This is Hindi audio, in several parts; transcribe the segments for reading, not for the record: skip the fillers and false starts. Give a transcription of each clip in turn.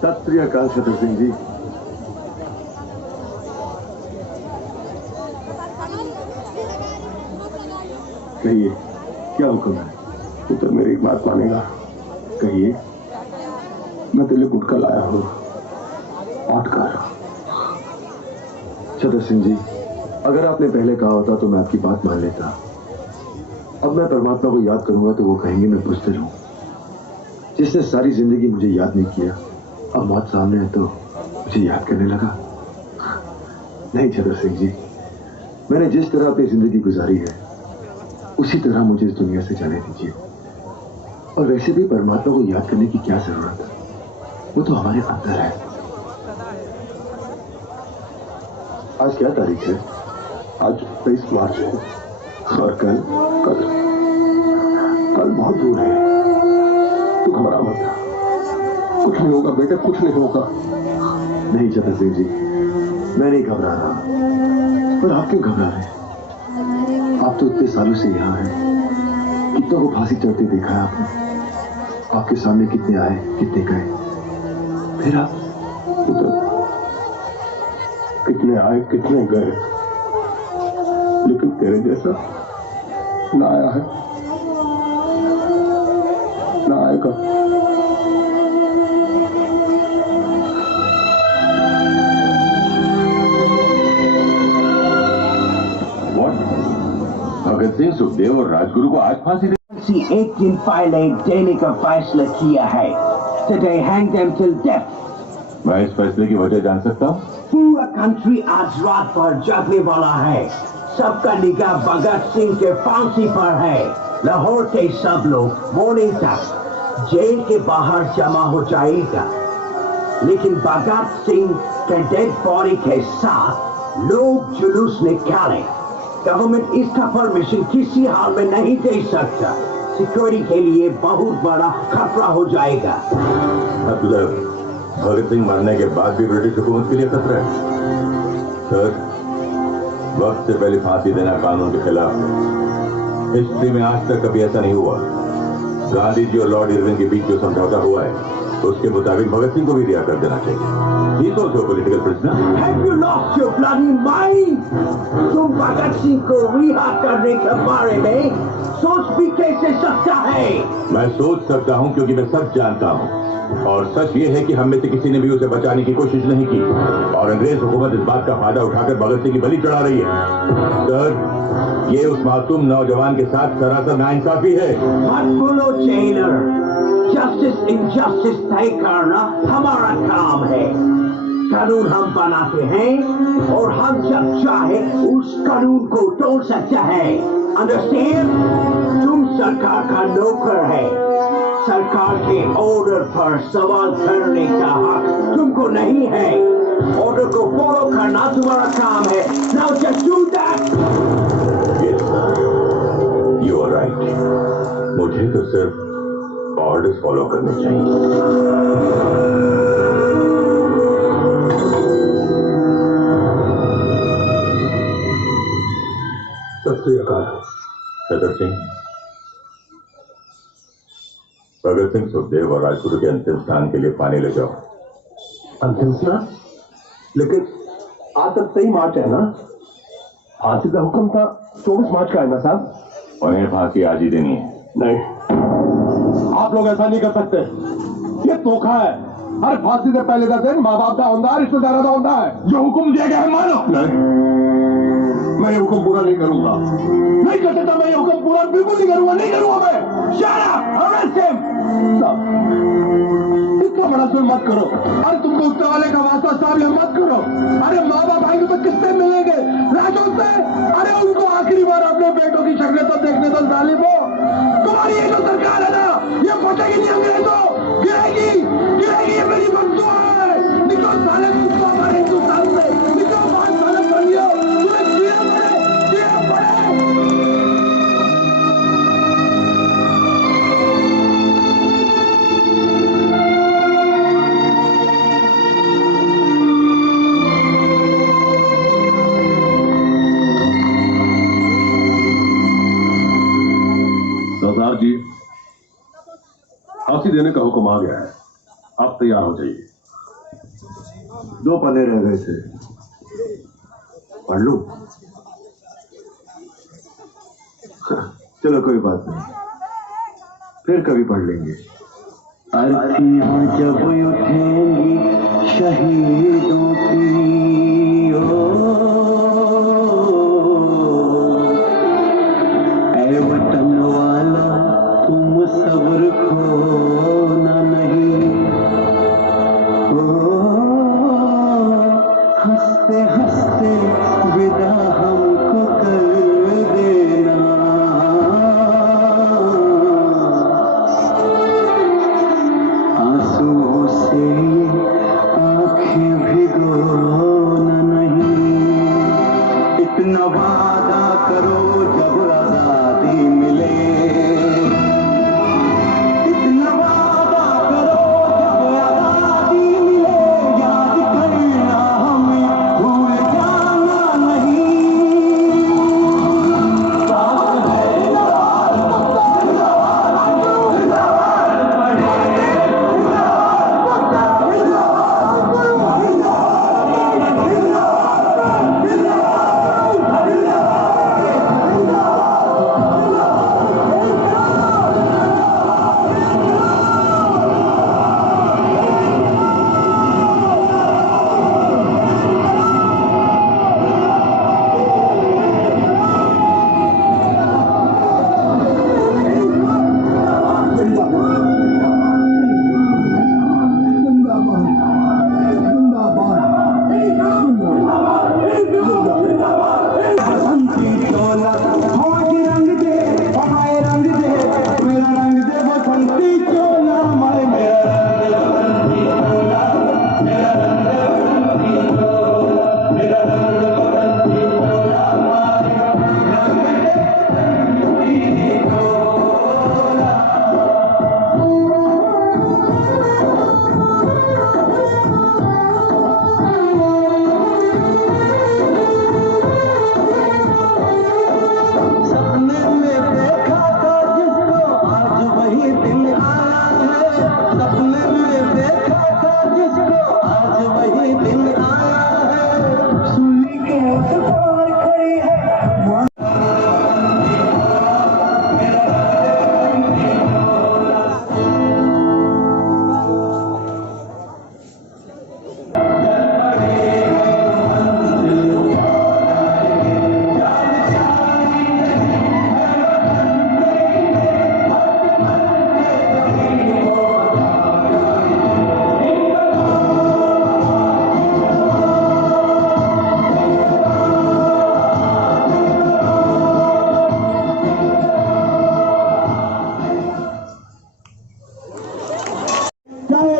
सत श्री अकाल छतर सिंह जी। कहिए क्या हुक्म है? पुत्र मेरी एक बात मानेगा? कहिए। मैं तेरे लिए गुटखा लाया हूँ, आठ कर। छतर सिंह जी, अगर आपने पहले कहा होता तो मैं आपकी बात मान लेता। अब मैं परमात्मा को याद करूंगा तो वो कहेंगे मैं बुज़दिल हूं। जिसने सारी जिंदगी मुझे याद नहीं किया, अब मौत सामने है तो मुझे याद करने लगा। नहीं छतर सिंह जी, मैंने जिस तरह अपनी जिंदगी गुजारी है उसी तरह मुझे इस दुनिया से जाने दीजिए। और वैसे भी परमात्मा को याद करने की क्या जरूरत है, वो तो हमारे अंदर है। आज क्या तारीख है? आज 23 मार्च है। और कल? कल बहुत दूर है। तू घबरा मत, कुछ नहीं होगा बेटे, कुछ नहीं होगा। नहीं छतर सिंह जी, मैं नहीं घबरा रहा। पर आप क्यों घबरा रहे हैं? आप तो इतने सालों से यहाँ हैं, कितनों को फांसी चढ़ते देखा है आपने। आपके सामने कितने आए, कितने गए, फिर आप उधर कितने आए कितने गए, लेकिन तेरे जैसा ना आया है ना आएगा। भगत सिंह, सुखदेव और राजगुरु को आज फांसी दे। एक दिन पहले देने का फैसला किया है। Today hang them till death. मैं इस फैसले की वजह जान सकता हूँ? पूरा कंट्री आज रात भर जगने वाला है। सबका निगाह भगत सिंह के फांसी पर है। लाहौर के सब लोग मॉर्निंग तक जेल के बाहर जमा हो जाएगा, लेकिन भगत सिंह के डेड बॉडी के साथ लोग जुलूस निकाले। गवर्नमेंट इसका परमिशन किसी हाल में नहीं दे सकता। सिक्योरिटी के लिए बहुत बड़ा खतरा हो जाएगा। मतलब भगत सिंह मरने के बाद भी ब्रिटिश हुकूमत के लिए खतरा है? सर, वक्त से पहले फांसी देना कानून के खिलाफ है। हिस्ट्री में आज तक कभी ऐसा नहीं हुआ। गांधी जी और लॉर्ड इरविन के बीच जो समझौता हुआ है उसके मुताबिक भगत सिंह को भी रिहा कर देना चाहिए। He's also a political prisoner. Have you lost your bloody mind? तुम भगत सिंह को रिहा करने के बारे में सोच भी कैसे सकता है? मैं सोच सकता हूं क्योंकि मैं सच जानता हूं, और सच ये है कि हम में से किसी ने भी उसे बचाने की कोशिश नहीं की, और अंग्रेज हुकूमत इस बात का फायदा उठाकर भगत सिंह की बलि चढ़ा रही है। सर, ये उस मासूम नौजवान के साथ सरासर नाइंसाफी है। मत बोलो जेलर, जस्टिस इनजस्टिस तय करना हमारा काम है। कानून हम बनाते हैं और हम जब चाहे उस कानून को तोड़ सकते हैं। अंडरस्टैंड? तुम सरकार का नौकर है। सरकार के ऑर्डर पर सवाल करने का हक तुमको नहीं है। ऑर्डर को फॉलो करना तुम्हारा काम है। Now just do that. Yes, sir. You are right. मुझे तो सिर्फ ऑर्डर्स फॉलो करने चाहिए। सत श्री अकाल। छतर सिंह, भगत सिंह, सुखदेव और राजगुरु के अंतिम स्थान के लिए पानी ले जाओ। अंतिम स्नान? लेकिन आज तक 23 मार्च है ना? फांसी का हुक्म था 24 मार्च का है ना साहब? उन्हें फांसी आज ही देनी है। नहीं, आप लोग ऐसा नहीं कर सकते। ये धोखा है। हर फांसी से पहले का दिन माँ बाप का होता है, रिश्तेदारों का होता है। जो हुक्म दिया गया है मानो। नहीं, मैं ये हुक्म पूरा नहीं करूंगा। नहीं कर सकता मैं ये हुक्म पूरा, बिल्कुल नहीं करूंगा, नहीं करूंगा मैं। Shut up! Arrest him! इतना बड़ा सुन मत करो। अरे तुमको उससे वाले का वास्ता साहब, ये मत करो। अरे माँ बाप आएंगे तो किससे मिलेंगे? राजों से। अरे उनको आखिरी बार अपने बेटों की शक्लें तो देखने दो जालिमो। तुम्हारी ये जो सरकार है ना, ये फटेगी नहीं अंग्रेजों, गिरेगी, गिरेगी। ये मेरी बंदुआ है। निकलो साले, तुमको हमारे हिंदुस्तान से निकलो। 5 साल कर लियो, तुम्हें गिरा पड़े, गिरा पड़े। सरदार जी, फांसी देने का हुक्म आ गया है, आप तैयार हो जाइए। 2 पन्ने रह गए थे, पढ़ लूं? चलो कोई बात नहीं, फिर कभी पढ़ लेंगे। अर्थियां जब उठेंगी शहीदों की, ऐ वतन वाला तुम सब्र खोना नहीं, हंसते हंसते विदा हमको कर देना, आंसुओं से आंखें भिगोना नहीं, इतना वादा करो जब आजादी मिले, इतना वादा करो जब आजादी मिले, याद करना हमें भूल जाना नहीं।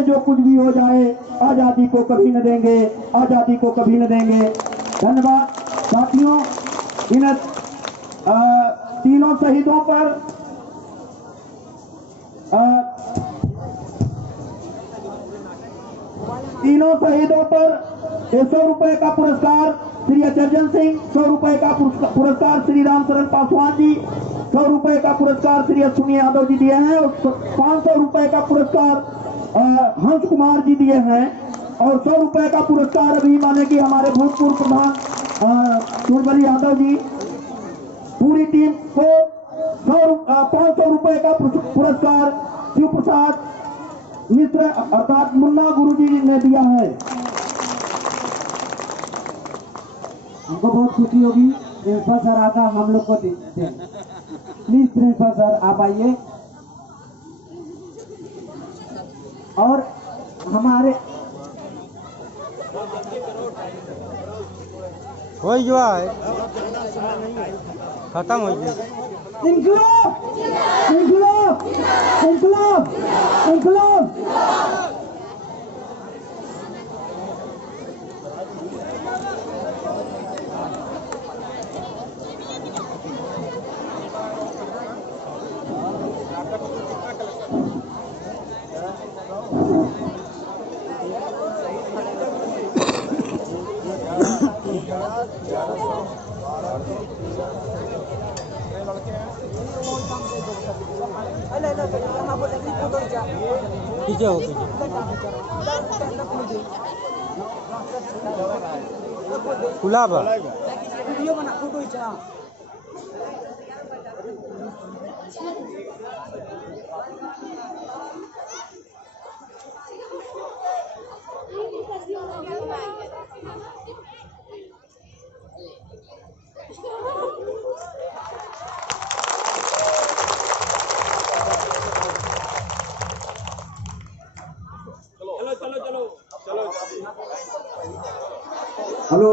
जो कुछ भी हो जाए, आजादी को कभी न देंगे, आजादी को कभी न देंगे। धन्यवाद साथियों। इन तीनों शहीदों पर तीनों शहीदों पर 100 रुपए का पुरस्कार श्री अचर्जन सिंह, 100 रुपए का पुरस्कार श्री रामचरण पासवान जी, 100 रुपए का पुरस्कार श्री अश्विनी यादव जी दिए हैं, और 500 रुपए का पुरस्कार हंस कुमार जी दिए हैं, और 100 रुपए का पुरस्कार अभी माने कि हमारे भूतपूर्व प्रधान सुरबरी यादव जी, पूरी टीम को 500 रुपए का पुरस्कार शिव प्रसाद मिश्र अर्थात मुन्ना गुरुजी ने दिया है। हमको बहुत खुशी होगी प्रिंसिपल सर आका हम लोग को देते हैं। प्लीज प्रिंसिपल सर आप आइए। और हमारे हो गया है, खत्म हो गया। इंकलाब इंकलाब इंकलाब इंकलाब। पीछे हो पीछे। खुला बा हेलो